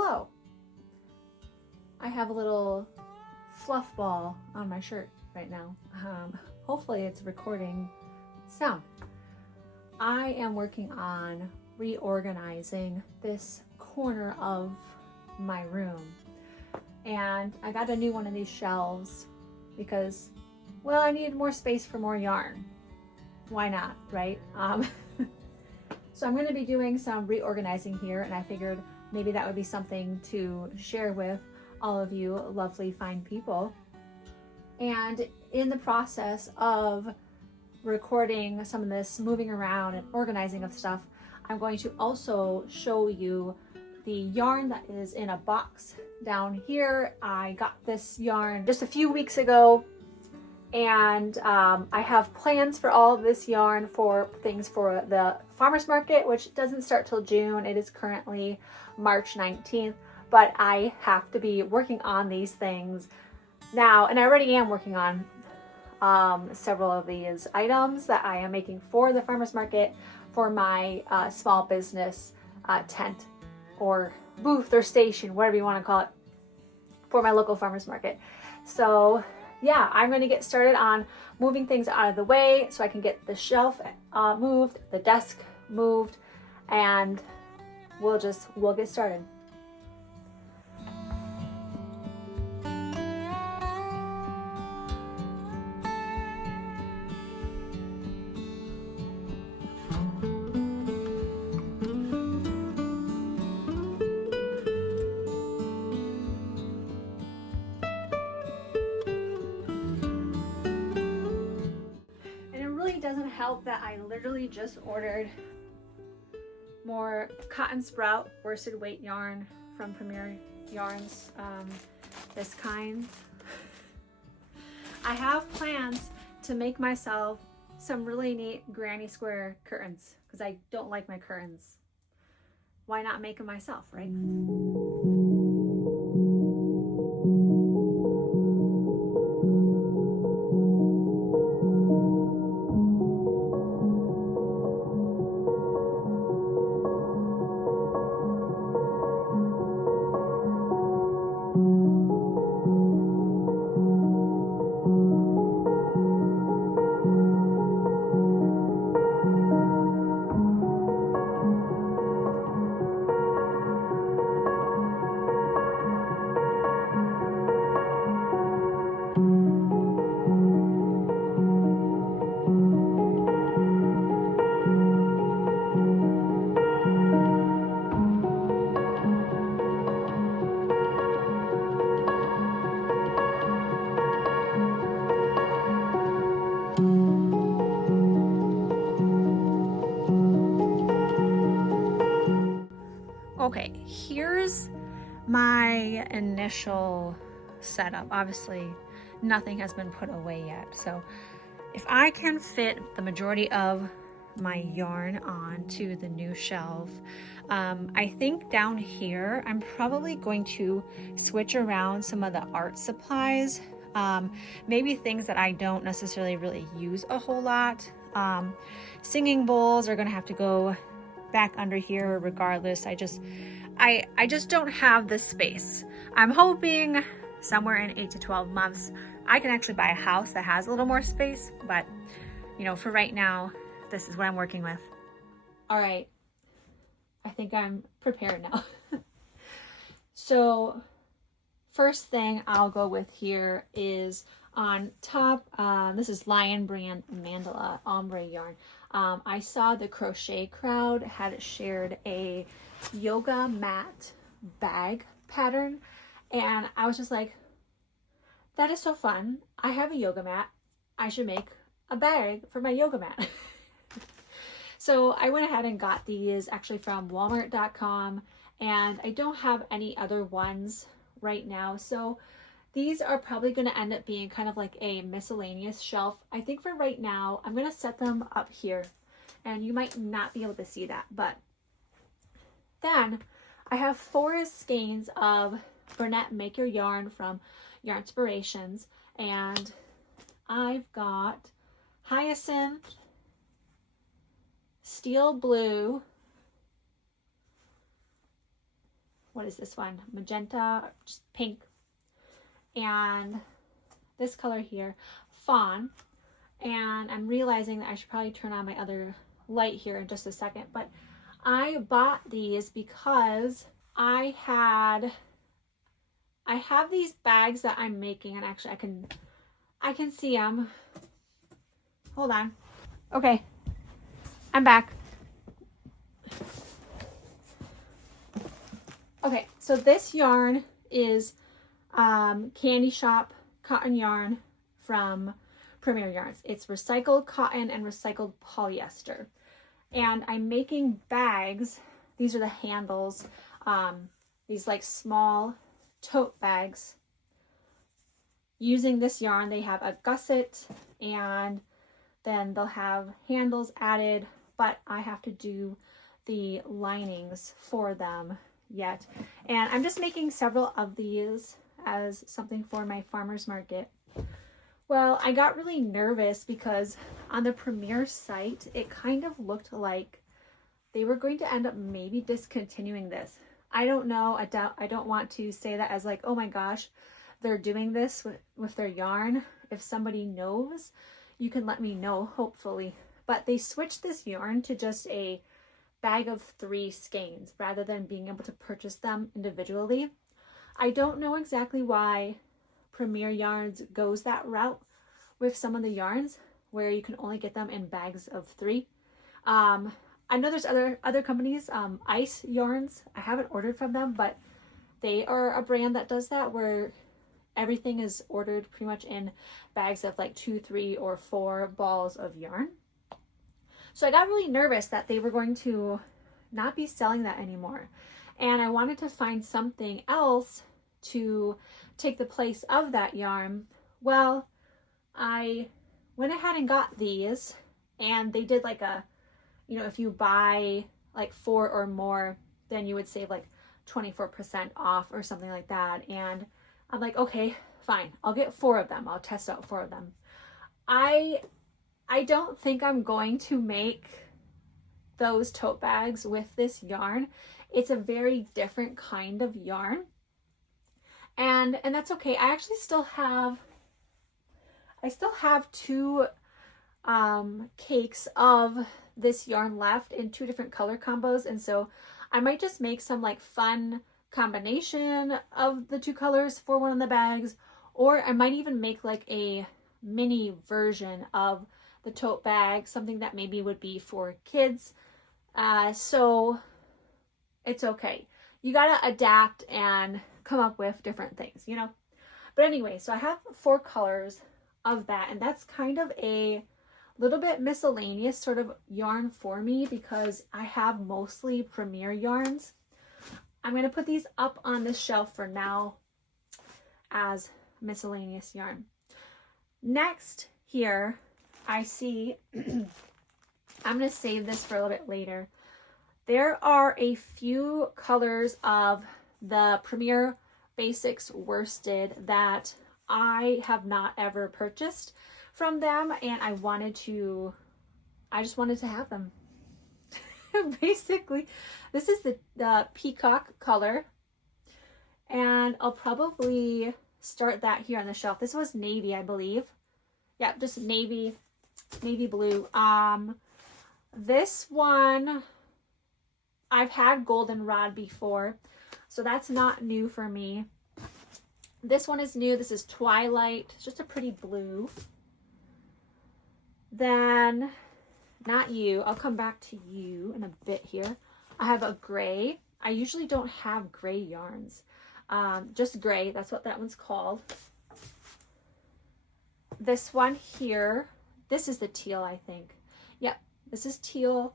hello. I have a little fluff ball on my shirt right now. Hopefully it's recording sound. I am working on reorganizing this corner of my room. And I got a new one of these shelves because, well, I needed more space for more yarn. Why not, right? So I'm going to be doing some reorganizing here, and I figured maybe that would be something to share with all of you lovely, fine people. And in the process of recording some of this moving around and organizing of stuff, I'm going to also show you the yarn that is in a box down here. I got this yarn just a few weeks ago, and I have plans for all of this yarn for things for the farmers market, which doesn't start till June. It is currently March 19th, but I have to be working on these things now, and I already am working on several of these items that I am making for the farmers market for my small business tent or booth or station, whatever you want to call it, for my local farmers market. So yeah, I'm going to get started on moving things out of the way so I can get the shelf moved, the desk moved, and we'll get started. Doesn't help that I literally just ordered more cotton sprout worsted weight yarn from Premier Yarns, this kind. I have plans to make myself some really neat granny square curtains because I don't like my curtains. Why not make them myself, right? Okay, here's my initial setup. Obviously, nothing has been put away yet. So if I can fit the majority of my yarn onto the new shelf, I think down here, I'm probably going to switch around some of the art supplies. Maybe things that I don't necessarily really use a whole lot. Singing bowls are gonna have to go back under here regardless. I just don't have the space. I'm hoping somewhere in 8 to 12 months I can actually buy a house that has a little more space, but you know, for right now, this is what I'm working with. All right, I think I'm prepared now. So first thing I'll go with here is on top, this is Lion Brand Mandala Ombre yarn. I saw the Crochet Crowd had shared a yoga mat bag pattern, and I was just like, that is so fun. I have a yoga mat. I should make a bag for my yoga mat. So I went ahead and got these actually from walmart.com, and I don't have any other ones right now. So these are probably going to end up being kind of like a miscellaneous shelf. I think for right now, I'm going to set them up here, and you might not be able to see that. But then I have 4 skeins of Burnett Make Your Yarn from Yarnspirations, and I've got Hyacinth, Steel Blue, what is this one? Magenta, just pink. And this color here, fawn. And I'm realizing that I should probably turn on my other light here in just a second. But I bought these because I have these bags that I'm making, and actually I can see them. Hold on. Okay, I'm back. Okay, so this yarn is Candy Shop cotton yarn from Premier Yarns. It's recycled cotton and recycled polyester. And I'm making bags. These are the handles. These like small tote bags. Using this yarn, they have a gusset and then they'll have handles added, but I have to do the linings for them yet. And I'm just making several of these as something for my farmer's market. Well, I got really nervous because on the Premier site, it kind of looked like they were going to end up maybe discontinuing this. I don't know. I don't want to say that as like, oh my gosh, they're doing this with their yarn. If somebody knows, you can let me know, hopefully. But they switched this yarn to just a bag of 3 skeins rather than being able to purchase them individually. I don't know exactly why Premier Yarns goes that route with some of the yarns where you can only get them in bags of 3. I know there's other companies, Ice Yarns. I haven't ordered from them, but they are a brand that does that where everything is ordered pretty much in bags of like 2, 3, or 4 balls of yarn. So I got really nervous that they were going to not be selling that anymore. And I wanted to find something else to take the place of that yarn. Well, I went ahead and got these, and they did like a, you know, if you buy like 4 or more, then you would save like 24% off or something like that. And I'm like, okay, fine, I'll get 4 of them. I'll test out 4 of them. I don't think I'm going to make those tote bags with this yarn. It's a very different kind of yarn. And that's okay. I actually still have 2 cakes of this yarn left in 2 different color combos, and so I might just make some like fun combination of the 2 colors for one of the bags, or I might even make like a mini version of the tote bag, something that maybe would be for kids. So it's okay. You gotta adapt and come up with different things, you know. But anyway, so I have 4 colors of that, and that's kind of a little bit miscellaneous sort of yarn for me because I have mostly Premier yarns. I'm going to put these up on this shelf for now as miscellaneous yarn. Next here, I see, I'm going to save this for a little bit later. There are a few colors of the Premier Basics worsted that I have not ever purchased from them, and I just wanted to have them. Basically, this is the peacock color, and I'll probably start that here on the shelf. This was navy, I believe. Yeah, just navy blue. This one, I've had goldenrod before, so that's not new for me. This one is new. This is Twilight. It's just a pretty blue. Then, not you. I'll come back to you in a bit here. I have a gray. I usually don't have gray yarns. Just gray. That's what that one's called. This one here. This is the teal, I think. Yep, this is teal.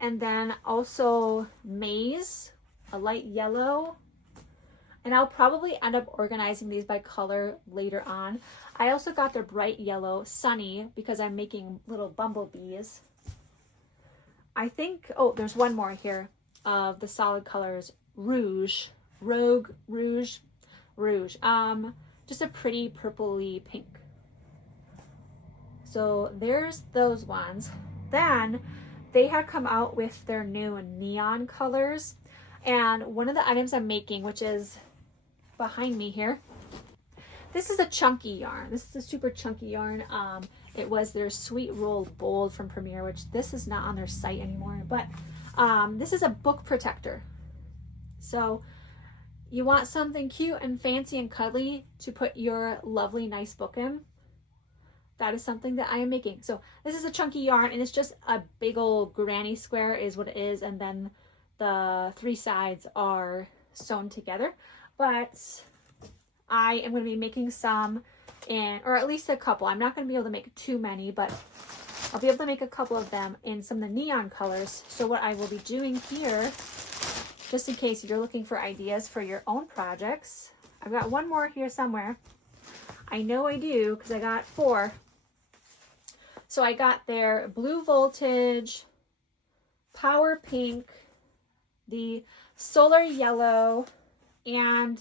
And then also maize, a light yellow. And I'll probably end up organizing these by color later on. I also got the bright yellow, sunny, because I'm making little bumblebees. I think, oh, there's one more here of the solid colors, rouge, rogue, rouge. Just a pretty purpley pink. So there's those ones. Then they had come out with their new neon colors. And one of the items I'm making, which is behind me here, this is a chunky yarn. This is a super chunky yarn. It was their Sweet Roll Bold from Premier, which this is not on their site anymore, but this is a book protector. So you want something cute and fancy and cuddly to put your lovely, nice book in. That is something that I am making. So this is a chunky yarn, and it's just a big old granny square is what it is, and then the 3 sides are sewn together. But I am going to be making some in, or at least a couple. I'm not going to be able to make too many, but I'll be able to make a couple of them in some of the neon colors. So what I will be doing here, just in case you're looking for ideas for your own projects, I've got one more here somewhere. I know I do, because I got 4. So I got their Blue Voltage, Power Pink, the Solar Yellow, and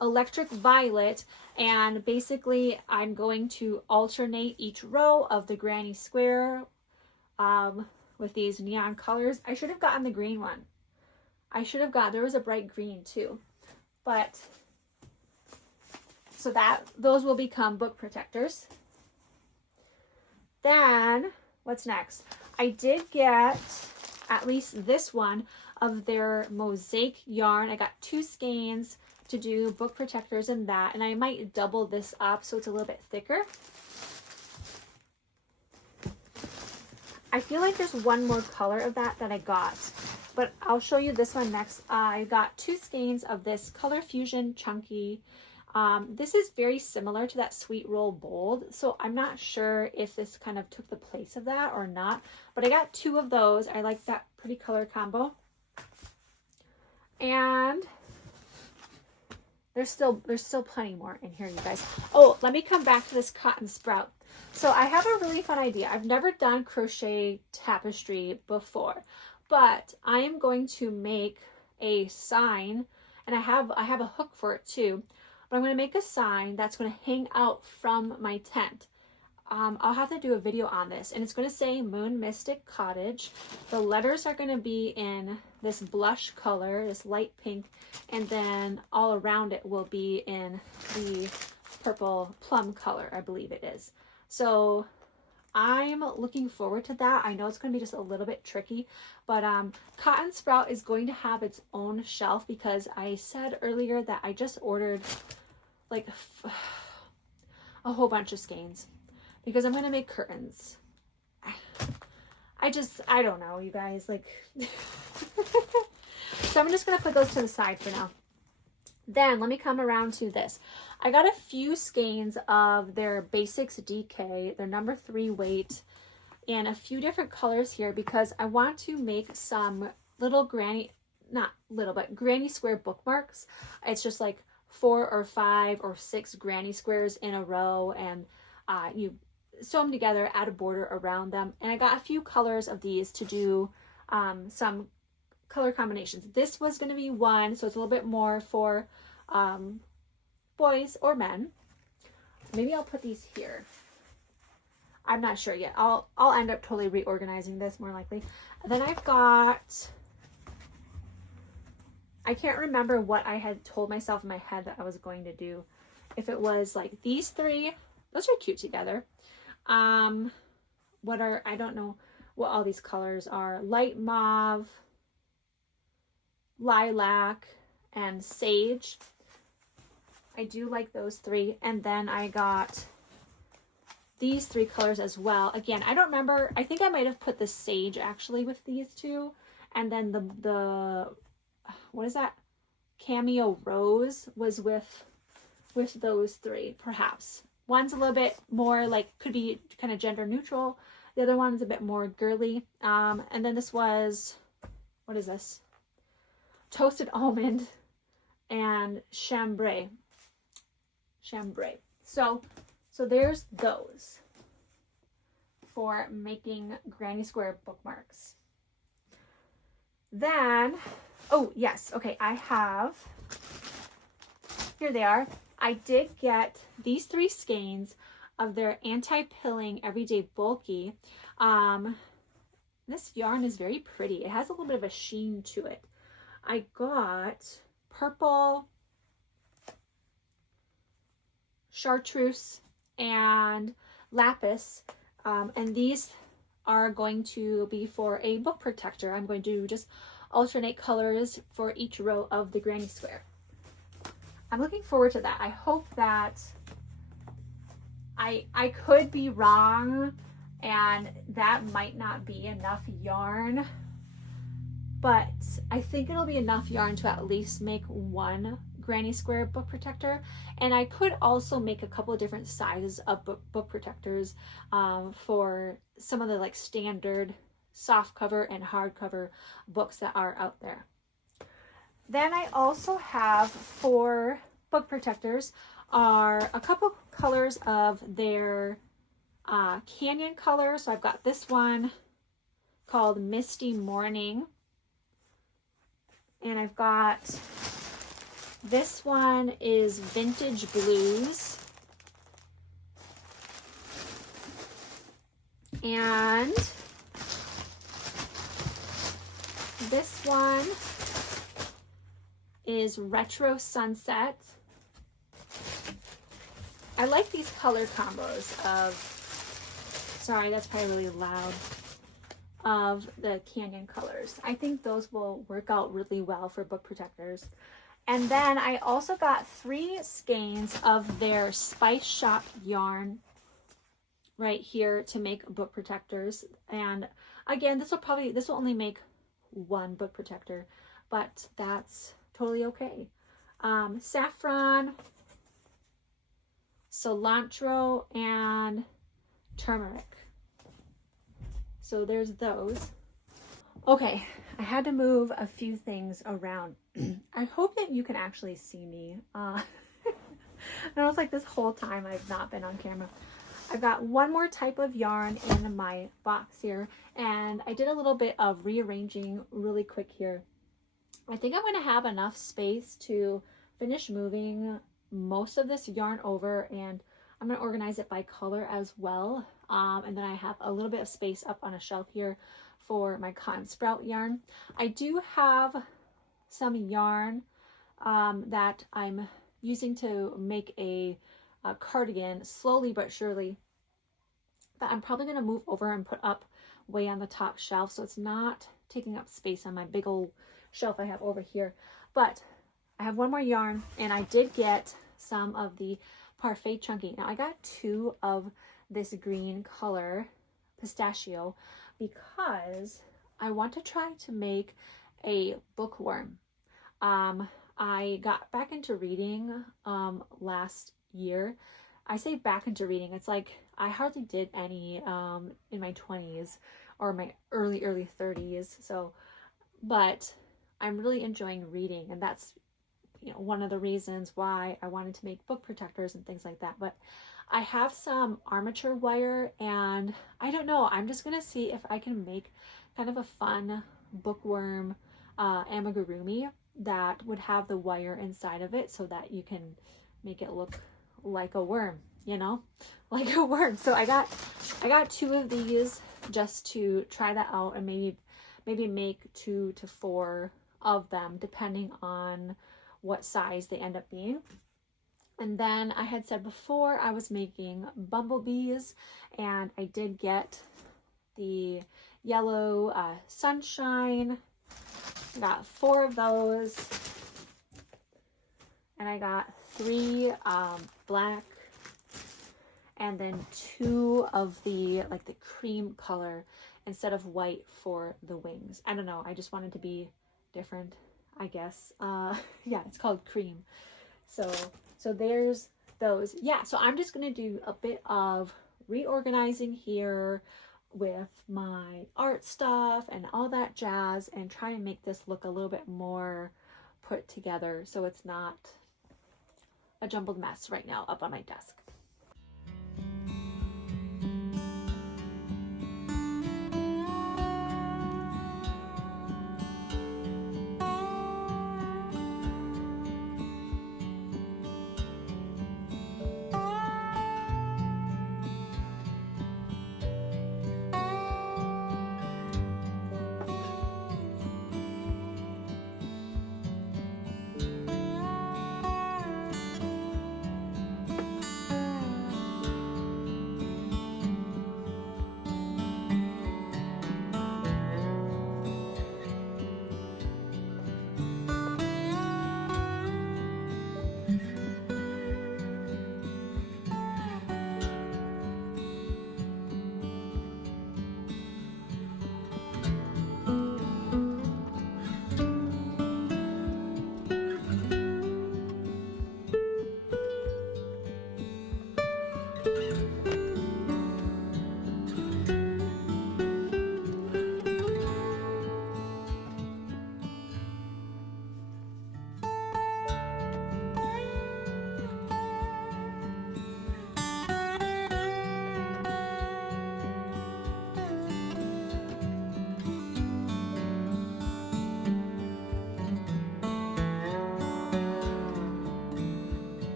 Electric Violet. And basically I'm going to alternate each row of the granny square with these neon colors. I should have gotten the green one. There was a bright green too. But so those will become book protectors. Then what's next? I did get at least this one of their mosaic yarn. I got 2 skeins to do book protectors in that, and I might double this up so it's a little bit thicker. I feel like there's one more color of that I got, but I'll show you this one next. I got 2 skeins of this Color Fusion Chunky. This is very similar to that Sweet Roll Bold, so I'm not sure if this kind of took the place of that or not, but I got 2 of those. I like that pretty color combo. And there's still plenty more in here, you guys. Oh, let me come back to this cotton sprout. So I have a really fun idea. I've never done crochet tapestry before, but I am going to make a sign, and I have a hook for it too. But I'm going to make a sign that's going to hang out from my tent. I'll have to do a video on this, and it's going to say Moon Mystic Cottage. The letters are going to be in this blush color, this light pink, and then all around it will be in the purple plum color, I believe it is. So I'm looking forward to that. I know it's going to be just a little bit tricky, but Cotton Sprout is going to have its own shelf, because I said earlier that I just ordered like a whole bunch of skeins because I'm going to make curtains. I don't know, you guys, like, so I'm just going to put those to the side for now. Then let me come around to this. I got a few skeins of their Basics DK, their number 3 weight, and a few different colors here because I want to make some little granny square bookmarks. It's just like 4 or 5 or 6 granny squares in a row, and you sew them together, add a border around them. And I got a few colors of these to do some color combinations. This was going to be one, so it's a little bit more for boys or men. Maybe I'll put these here. I'm not sure yet. I'll end up totally reorganizing this more likely. And then I've got, I can't remember what I had told myself in my head that I was going to do. If it was like these 3, those are cute together. I don't know what all these colors are. Light mauve, lilac, and sage. I do like those 3. And then I got these 3 colors as well. Again, I don't remember. I think I might have put the sage actually with these 2. And then the what is that? Cameo Rose was with those 3, perhaps. One's a little bit more like, could be kind of gender neutral. The other one's a bit more girly. And then this was, what is this? Toasted almond and chambray. So there's those for making granny square bookmarks. Then, oh yes, okay, I have, here they are. I did get these 3 skeins of their anti-pilling everyday bulky. This yarn is very pretty. It has a little bit of a sheen to it. I got purple, chartreuse, and lapis, and these are going to be for a book protector. I'm going to just alternate colors for each row of the granny square. I'm looking forward to that. I hope that I could be wrong and that might not be enough yarn, but I think it'll be enough yarn to at least make one granny square book protector. And I could also make a couple of different sizes of book protectors for some of the like standard soft cover and hardcover books that are out there. Then I also have, for book protectors, are a couple colors of their canyon color. So I've got this one called Misty Morning, and I've got this one is Vintage Blues, and this one is Retro Sunset. I like these color combos of, sorry, that's probably really loud, of the canyon colors. I think those will work out really well for book protectors. And then I also got 3 skeins of their Spice Shop yarn right here to make book protectors. And again, this will only make one book protector, but that's totally okay. Saffron, cilantro, and turmeric. So there's those. Okay, I had to move a few things around. I hope that you can actually see me. I know it's like this whole time I've not been on camera. I've got one more type of yarn in my box here, and I did a little bit of rearranging really quick here. I think I'm going to have enough space to finish moving most of this yarn over, and I'm going to organize it by color as well. And then I have a little bit of space up on a shelf here for my cotton sprout yarn. I do have some yarn that I'm using to make a cardigan slowly but surely, that I'm probably going to move over and put up way on the top shelf so it's not taking up space on my big old shelf I have over here. But I have one more yarn, and I did get some of the Parfait Chunky. Now I got 2 of this green color, pistachio, because I want to try to make a bookworm. I got back into reading last year. I say back into reading, it's like I hardly did any in my 20s or my early 30s. So, but I'm really enjoying reading, and that's, you know, one of the reasons why I wanted to make book protectors and things like that. But I have some armature wire, and I don't know, I'm just gonna see if I can make kind of a fun bookworm amigurumi that would have the wire inside of it so that you can make it look like a worm, you know, like a worm. So I got 2 of these just to try that out, and maybe make 2 to 4 of them depending on what size they end up being. And then I had said before I was making bumblebees, and I did get the yellow sunshine. I got 4 of those, and I got 3 black, and then 2 of the like the cream color instead of white for the wings. I don't know, I just wanted to be different, I guess. Yeah, it's called cream. So there's those. Yeah, so I'm just gonna do a bit of reorganizing here with my art stuff and all that jazz, and try and make this look a little bit more put together so it's not a jumbled mess right now up on my desk.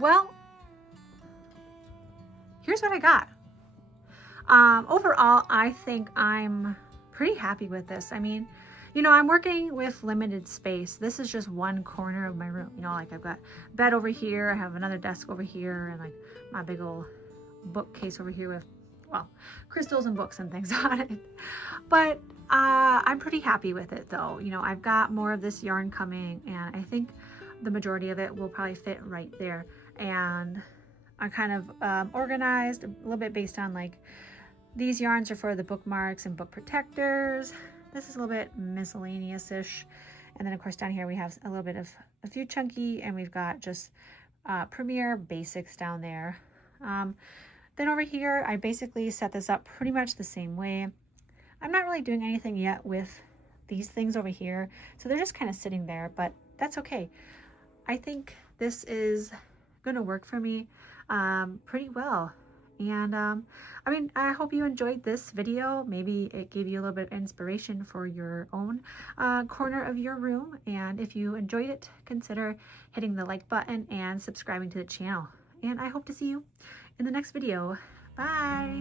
well, here's what I got. Overall, I think I'm pretty happy with this. I mean, you know, I'm working with limited space. This is just one corner of my room. You know, like I've got a bed over here, I have another desk over here, and like my big old bookcase over here with, well, crystals and books and things on it. But I'm pretty happy with it though. You know, I've got more of this yarn coming, and I think the majority of it will probably fit right there. And I'm kind of organized a little bit based on like, these yarns are for the bookmarks and book protectors. This is a little bit miscellaneous-ish. And then of course down here we have a little bit of a few chunky, and we've got just Premier basics down there. Then over here, I basically set this up pretty much the same way. I'm not really doing anything yet with these things over here, so they're just kind of sitting there, but that's okay. I think this is gonna work for me pretty well. And I mean, I hope you enjoyed this video. Maybe it gave you a little bit of inspiration for your own corner of your room. And if you enjoyed it, consider hitting the like button and subscribing to the channel. And I hope to see you in the next video. Bye!